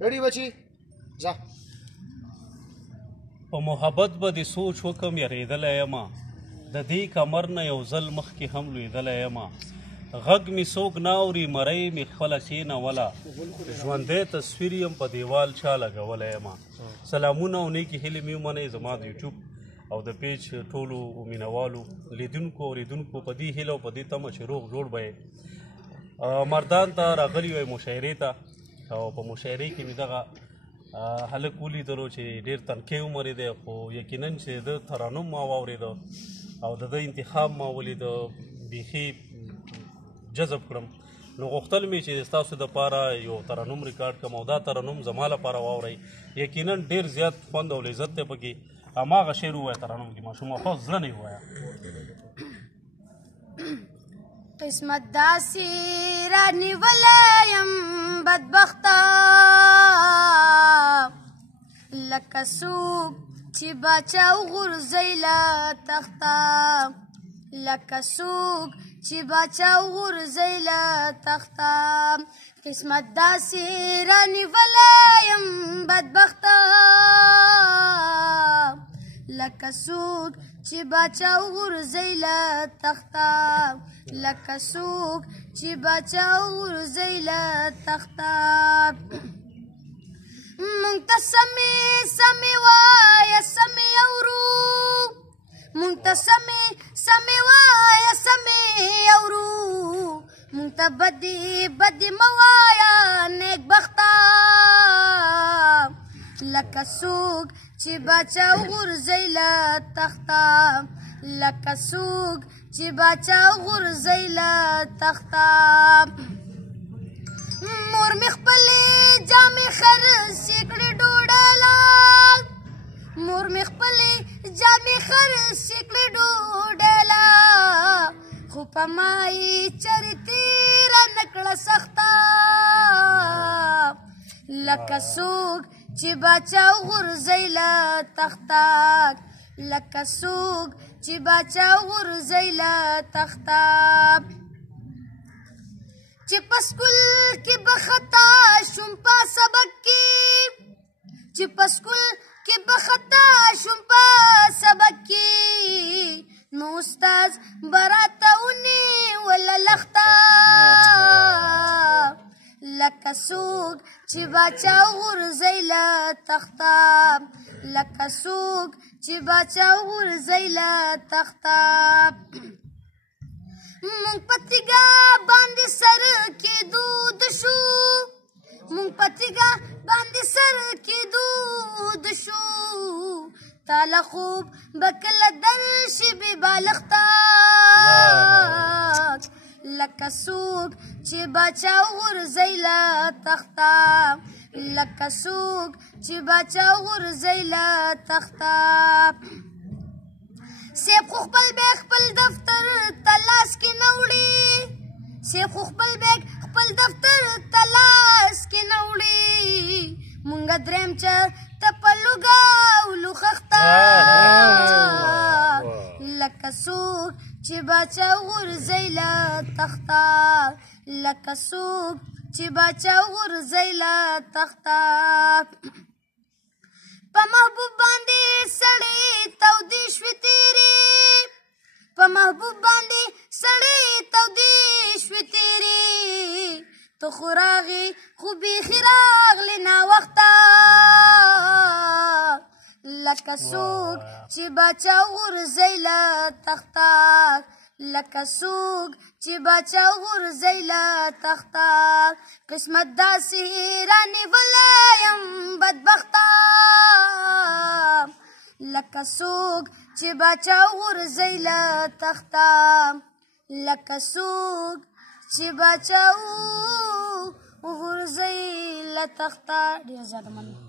ریډي بچي ځه. په محبت به دې سوچ وکم یریدلی یمه، د دې کمر نه یو ځل مخکې هم لوېدلی یمه. غږ مې څوک نه اوري، مرۍ مې خپله کېنوله، ژوندی تصویر یم په دیوال چا لګولی یمه. سلامونه او نیکې هیلې مې ومنئ زما د یوټیوب او د پیج ټولو مینوالو لیدونکو اوریدونکو په دې هیله او په دې تمه چې روغ جوړ به یې. مردان ته راغلي وی مشاعرې ته، او په مشاعرې کې مې دغه هلک ولیدلو چې ډېر تنکۍ عمر یې دی، خو یقینا چې د ترانم ما واورېده او د ده انتخاب ما ولیده، بیخي جذب کړم. نو غوښتل مې چې ستاسو دپاره یو ترانم ریکارډ کړم او دا ترانم زما لپاره واورئ. یقینا ډېر زیات خوند او لذت دی پکې. هماغه شعر ووایه ترانم کې ماشومه، خو زړه نه یې ووایه. قسمت داسې رانیولی یم بدبخته، لکه څوک چې باچا وغورځوي له تخته، لکه څوک چې باچا وغورځوي له تخته. قسمت داسې رانیولی یم بدبخته، لکه څوک چې باچا وغورځوي له تخته، لکه څوک چې باچا وغورځوي له تخته. مونږ ته سمې سمې وایه سمې اورو، مونږ ته سمې سمې وایه سمې اورو، مونږ ته بدې بدې مه وایه نیکبخته، لکه څوک چې باچا وغورځوي له تخته، لکه څوک چې باچا وغورځوي له تخته. مور مې خپلې جامې خرڅې کړې ډوډۍ له، مور مې خپلې جامې خرڅې کړې ډوډۍ له، خو په ما یې چرې تېره نه کړه سخته، لکه څوک چې باچا وغورځوي له تخته، لکه څوک چې باچا وغورځوي له تخته. چې په سکول کې به خطا شوم په سبق کې، چې په سکول کې به خطا شوم په سبق کې، نو استاد به راته ونیوله لخته، لکه څوک چې باچا وغورځوي له تخته، لکه څوک چې باچا وغورځوي له تخته. مونږ په تیږه باندې سر کېدو د شو، مونږ په تیږه باندې سر کېدو د شو، تاله خوب به کله درشي بې بالښته، لکه څوک چې باچا وغورځوي له تخته، لکه څوک چې باچا وغورځوي له تخته. سیب خو خپل بیگ خپل دفتر ته لاس کې نه وړي، سیب خو خپل بیگ خپل دفتر ته لاس کې نه وړي، مونږ درېیم چرته په لوګاولو خښته، لکه څوک چې باچا وغورځوي له تخته، لکه څوک چې باچا وغورځوي له تخته. په محبوب باندې سړې تودې شوې تېرې، په محبوب باندې سړې تودې شوې تېرې، ته خو راغې خو بیخي راغلې ناوخته، لکه څوک چې باچا وغورځوي له تخته، لکه څوک چې باچا وغورځوي له تخته. قسمت داسې رانیولی یم بدبخته، لکه څوک چې باچا وغورځوي له تخته، لکه څوک چې باچا وغورځوي له تخته. ډېر زیاته مننه.